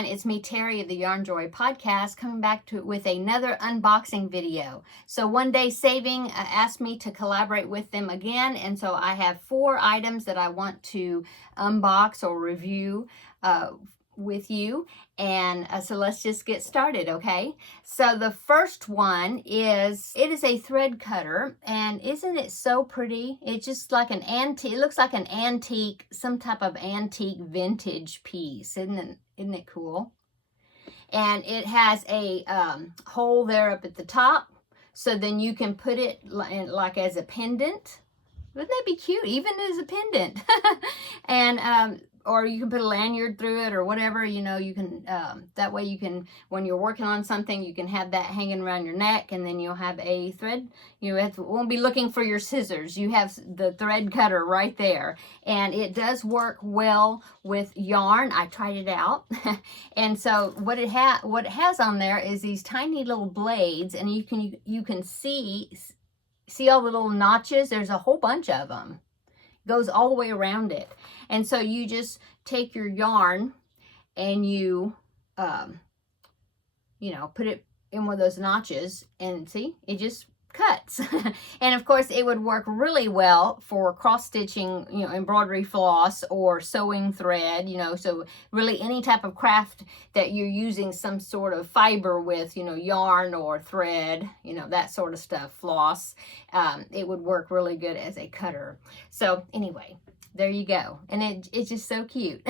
everyone, it's me, Terry of the Yarn Joy podcast, coming back with another unboxing video. So One Day Saving asked me to collaborate with them again, and so I have 4 items that I want to unbox or review with you, and so let's just get started, okay? So the first one is, it is a thread cutter, and isn't it so pretty? It's just like an antique, it looks like an antique, some type of antique vintage piece. Isn't it cool? And it has a hole there up at the top, so then you can put it like as a pendant. Wouldn't that be cute, even as a pendant? And or you can put a lanyard through it or whatever, you know, you can, that way you can, when you're working on something, you can have that hanging around your neck, and then you'll have a thread, you won't be looking for your scissors. You have the thread cutter right there, and it does work well with yarn. I tried it out. And so what it has on there is these tiny little blades, and you can see all the little notches. There's a whole bunch of them. Goes all the way around it. And so you just take your yarn and you put it in one of those notches, and see, it just cuts. And of course it would work really well for cross stitching, embroidery floss or sewing thread, so really any type of craft that you're using some sort of fiber with, yarn or thread, that sort of stuff, floss, it would work really good as a cutter. So anyway, there you go. And it's just so cute.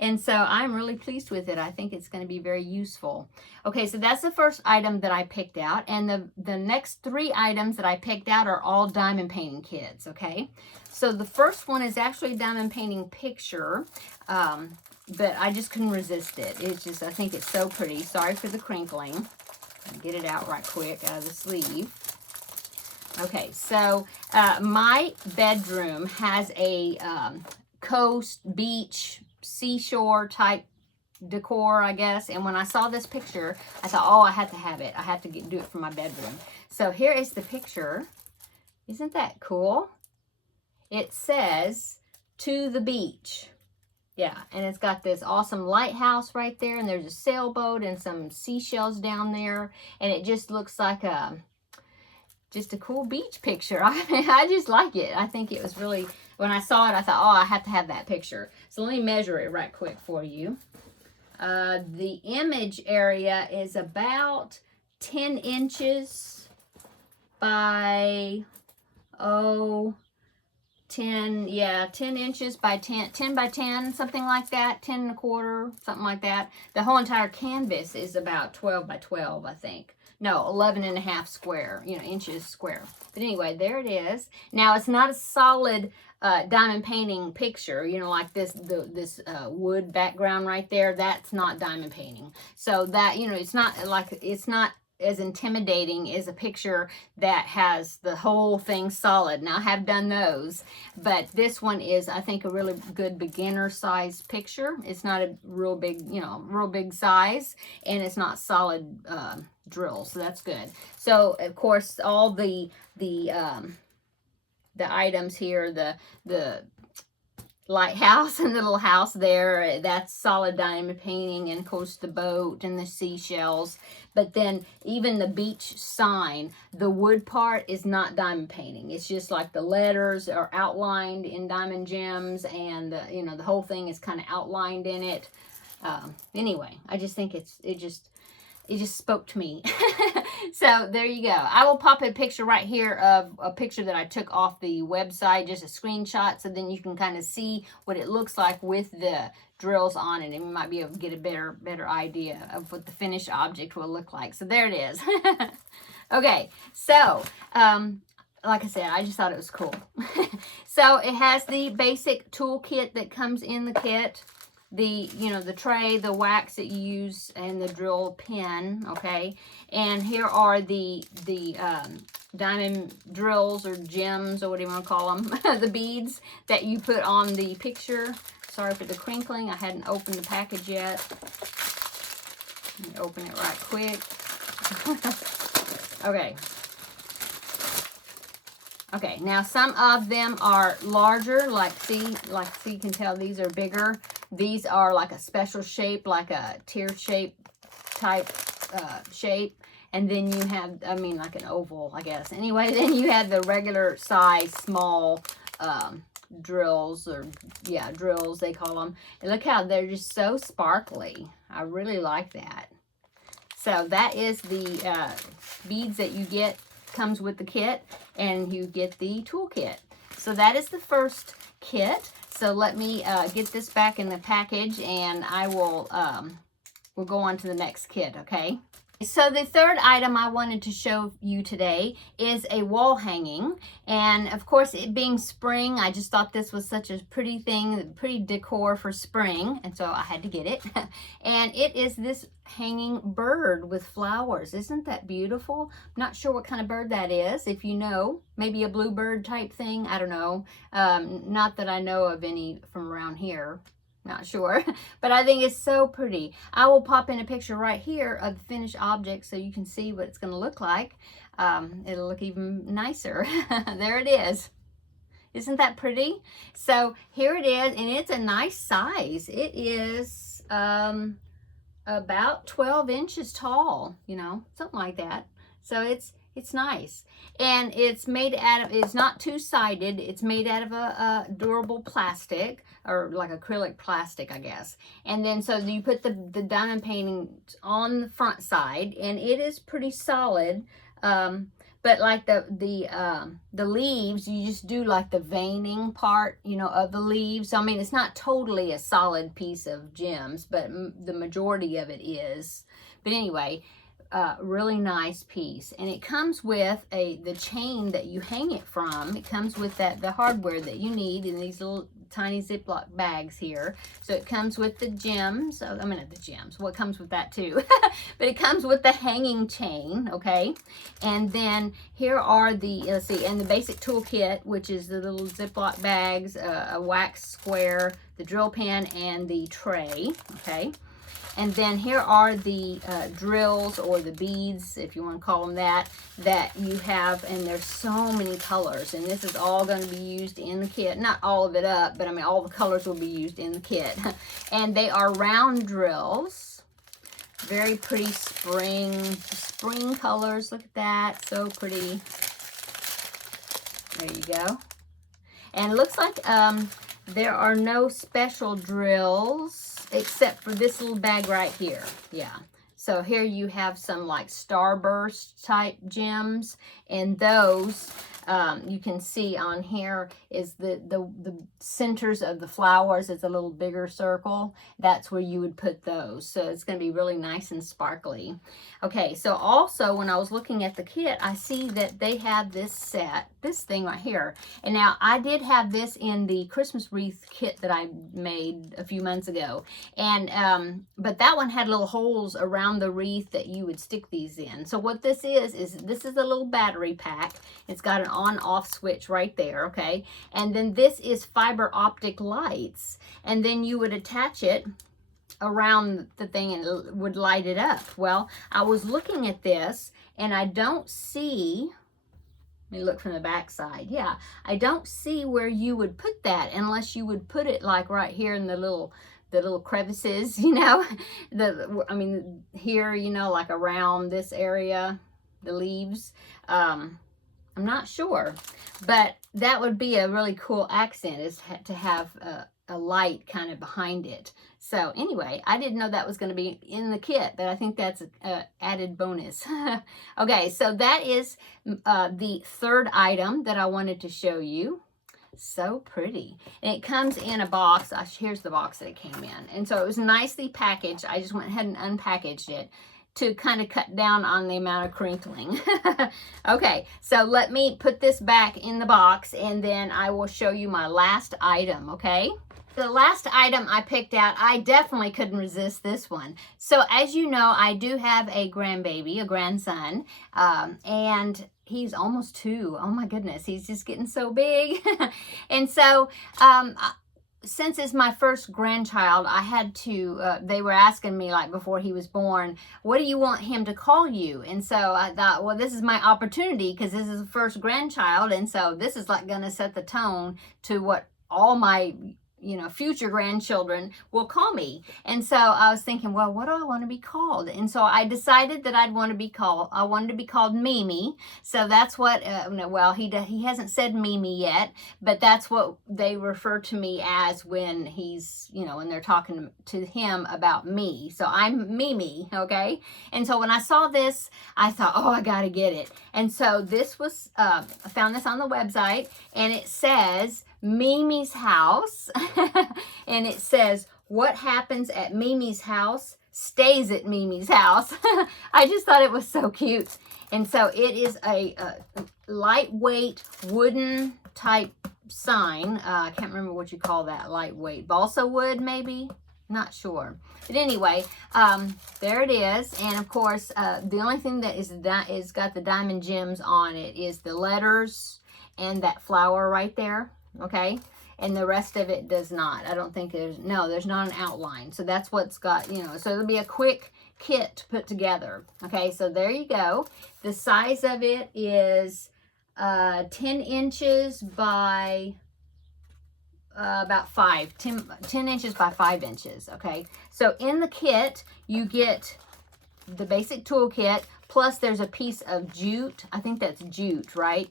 And so I'm really pleased with it. I think it's going to be very useful. Okay, so that's the first item that I picked out. And the next 3 items that I picked out are all diamond painting kits, okay? So the first one is actually a diamond painting picture, but I just couldn't resist it. It's just, I think it's so pretty. Sorry for the crinkling. I'll get it out right quick out of the sleeve. Okay, so my bedroom has a coast, beach, seashore type decor, I guess. And when I saw this picture, I thought, oh, I have to have it. I have to do it for my bedroom. So here is the picture. Isn't that cool? It says, "To the beach." Yeah, and it's got this awesome lighthouse right there, and there's a sailboat and some seashells down there, and it just looks like just a cool beach picture. I just like it. I think it was really, when I saw it, I thought, oh, I have to have that picture. So let me measure it right quick for you. The image area is about 10 inches by, 10 inches by 10 by 10, something like that, 10 1/4, something like that. The whole entire canvas is about 12 by 12, I think. No, 11.5 square, inches square. But anyway, there it is. Now, it's not a solid diamond painting picture, like this wood background right there. That's not diamond painting. So that, it's not as intimidating as a picture that has the whole thing solid. Now, I have done those, but this one is, I think, a really good beginner size picture. It's not a real big, real big size, and it's not solid drill, so that's good. So of course all the items here, the lighthouse and the little house there, that's solid diamond painting, and of course the boat and the seashells. But then even the beach sign, the wood part is not diamond painting. It's just like the letters are outlined in diamond gems, and the whole thing is kind of outlined in it. Anyway, I just think it just spoke to me. So there you go. I will pop a picture right here of a picture that I took off the website, just a screenshot, so then you can kind of see what it looks like with the drills on it, and you might be able to get a better idea of what the finished object will look like. So there it is. Okay, so like I said, I just thought it was cool. So it has the basic toolkit that comes in the kit. The tray, the wax that you use, and the drill pin, okay? And here are the diamond drills or gems, or whatever you want to call them, the beads that you put on the picture. Sorry for the crinkling. I hadn't opened the package yet. Let me open it right quick. Okay. Okay, now some of them are larger, like see, you can tell these are bigger. These are like a special shape, like a tear shape type shape. And then you have, I mean, like an oval, I guess. Anyway, then you have the regular size, small drills, or yeah, drills they call them. And look how they're just so sparkly. I really like that. So that is the beads that you get, comes with the kit, and you get the toolkit. So that is the first kit. So let me get this back in the package, and I will we'll go on to the next kit, okay? So the third item I wanted to show you today is a wall hanging. And of course, it being spring, I just thought this was such a pretty thing, pretty decor for spring. And so I had to get it. And it is this hanging bird with flowers. Isn't that beautiful? I'm not sure what kind of bird that is. If you know, maybe a bluebird type thing. I don't know. Not that I know of any from around here. Not sure, but I think it's so pretty. I will pop in a picture right here of the finished object so you can see what it's going to look like. It'll look even nicer. There it is. Isn't that pretty? So here it is, and it's a nice size. It is about 12 inches tall, you know, something like that. So it's nice, and it's made out of, it's not two-sided, it's made out of a durable plastic, or like acrylic plastic, I guess. And then so you put the diamond painting on the front side, and it is pretty solid. But like the leaves, you just do like the veining part, you know, of the leaves. So, I mean, it's not totally a solid piece of gems, but the majority of it is. But anyway, really nice piece, and it comes with the chain that you hang it from. It comes with the hardware that you need in these little tiny Ziploc bags here. So it comes with the gems. I mean, not the gems. Well, it comes with that too. But it comes with the hanging chain, okay? And then here are the, let's see, and the basic toolkit, which is the little Ziploc bags, a wax square, the drill pen, and the tray, okay? And then here are the drills, or the beads, if you want to call them that you have. And there's so many colors. And this is all going to be used in the kit. Not all of it up, but I mean, all the colors will be used in the kit. And they are round drills. Very pretty spring colors. Look at that. So pretty. There you go. And it looks like there are no special drills except for this little bag right here. Yeah. So here you have some like starburst type gems, and those you can see on here is the centers of the flowers. It's a little bigger circle. That's where you would put those. So it's going to be really nice and sparkly. Okay, so also when I was looking at the kit, I see that they have this set, this thing right here. And now I did have this in the Christmas wreath kit that I made a few months ago. And but that one had little holes around the wreath that you would stick these in. So what this is this is a little battery pack. It's got an on-off switch right there, okay? And then this is fiber optic lights. And then you would attach it around the thing and it would light it up. Well, I was looking at this and I don't see, let me look from the back side. Yeah, I don't see where you would put that unless you would put it like right here in the little crevices, you know, I mean, here, you know, like around this area, the leaves. I'm not sure, but that would be a really cool accent, is to have a light kind of behind it. So anyway, I didn't know that was going to be in the kit, but I think that's an added bonus. Okay, so that is the third item that I wanted to show you. So pretty. And it comes in a box. Here's the box that it came in. And so it was nicely packaged. I just went ahead and unpackaged it to kind of cut down on the amount of crinkling. Okay, so let me put this back in the box, and then I will show you my last item, okay? The last item I picked out, I definitely couldn't resist this one. So as you know, I do have a grandbaby, a grandson, and he's almost 2. Oh my goodness, he's just getting so big. And so, since it's my first grandchild, I had to, they were asking me like before he was born, what do you want him to call you? And so I thought, well, this is my opportunity because this is the first grandchild. And so this is like going to set the tone to what all my future grandchildren will call me. And so I was thinking, well, what do I want to be called? And so I decided that I wanted to be called Mimi. So that's what, well, he hasn't said Mimi yet, but that's what they refer to me as when he's, when they're talking to him about me. So I'm Mimi, okay? And so when I saw this, I thought, oh, I got to get it. And so this was, I found this on the website, and it says, Mimi's house. And it says, what happens at Mimi's house stays at Mimi's house. I just thought it was so cute. And so it is a lightweight wooden type sign. I can't remember what you call that, lightweight. Balsa wood, maybe? Not sure. But anyway, there it is. And of course, the only thing that is got the diamond gems on it is the letters and that flower right there. Okay, and the rest of it does not. I don't think there's not an outline. So that's what's got, so it'll be a quick kit to put together. Okay, so there you go. The size of it is 10 inches by about 10 inches by 5 inches. Okay, so in the kit, you get the basic toolkit, plus there's a piece of jute. I think that's jute, right?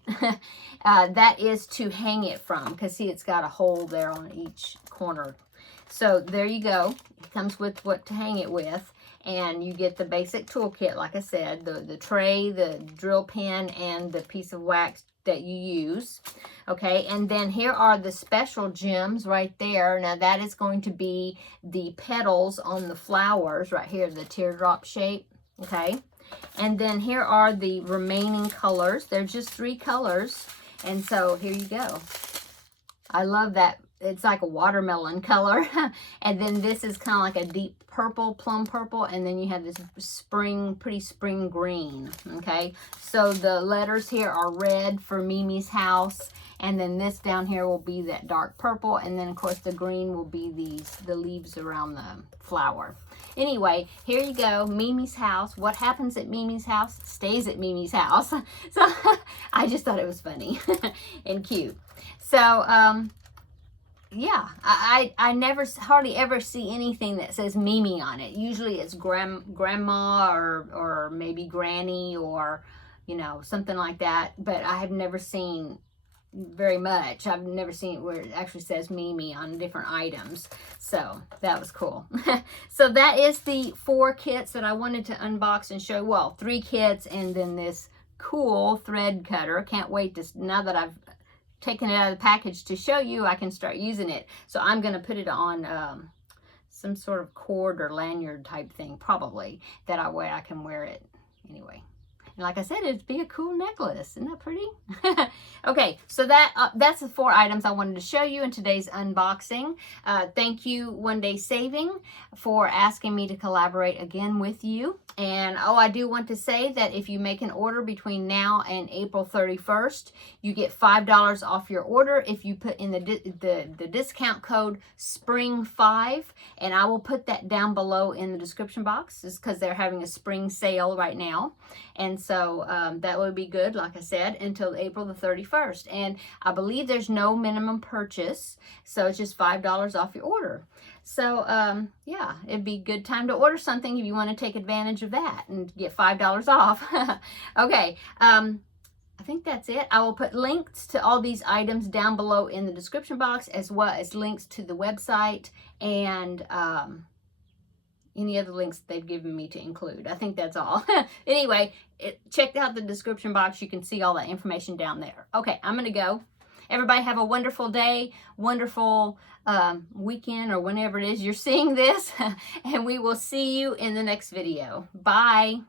That is to hang it from, because see, it's got a hole there on each corner. So there you go. It comes with what to hang it with. And you get the basic toolkit, like I said, the tray, the drill pen, and the piece of wax that you use. Okay, and then here are the special gems right there. Now that is going to be the petals on the flowers right here, the teardrop shape. Okay, and then here are the remaining colors. They're just 3 colors. And so here you go. I love that. It's like a watermelon color. And then this is kind of like a deep purple, plum purple. And then you have this pretty spring green. Okay, so the letters here are red for Mimi's house. And then this down here will be that dark purple. And then of course the green will be the leaves around the flower. Anyway, here you go, Mimi's house. What happens at Mimi's house stays at Mimi's house. So I just thought it was funny and cute. So yeah, I hardly ever see anything that says Mimi on it. Usually it's grandma or maybe granny or something like that. But I have never seen very much. I've never seen it where it actually says Mimi on different items. So that was cool. So that is the 4 kits that I wanted to unbox and show. Well, 3 kits and then this cool thread cutter. Can't wait to, now that I've taken it out of the package to show you, I can start using it. So I'm going to put it on some sort of cord or lanyard type thing, probably, that way I can wear it anyway. And like I said, it'd be a cool necklace. Isn't that pretty? Okay, so that's the 4 items I wanted to show you in today's unboxing. Thank you, One Day Saving, for asking me to collaborate again with you. And I do want to say that if you make an order between now and April 31st, you get $5 off your order if you put in the discount code SPRING5. And I will put that down below in the description box, just because they're having a spring sale right now. And so that would be good, like I said, until April the 31st. And I believe there's no minimum purchase, so it's just $5 off your order. So yeah, it'd be a good time to order something if you want to take advantage of that and get $5 off. Okay, I think that's it. I will put links to all these items down below in the description box, as well as links to the website and any other links they've given me to include. I think that's all. Anyway, check out the description box. You can see all that information down there. Okay, I'm going to go. Everybody have a wonderful day, wonderful weekend, or whenever it is you're seeing this. And we will see you in the next video. Bye.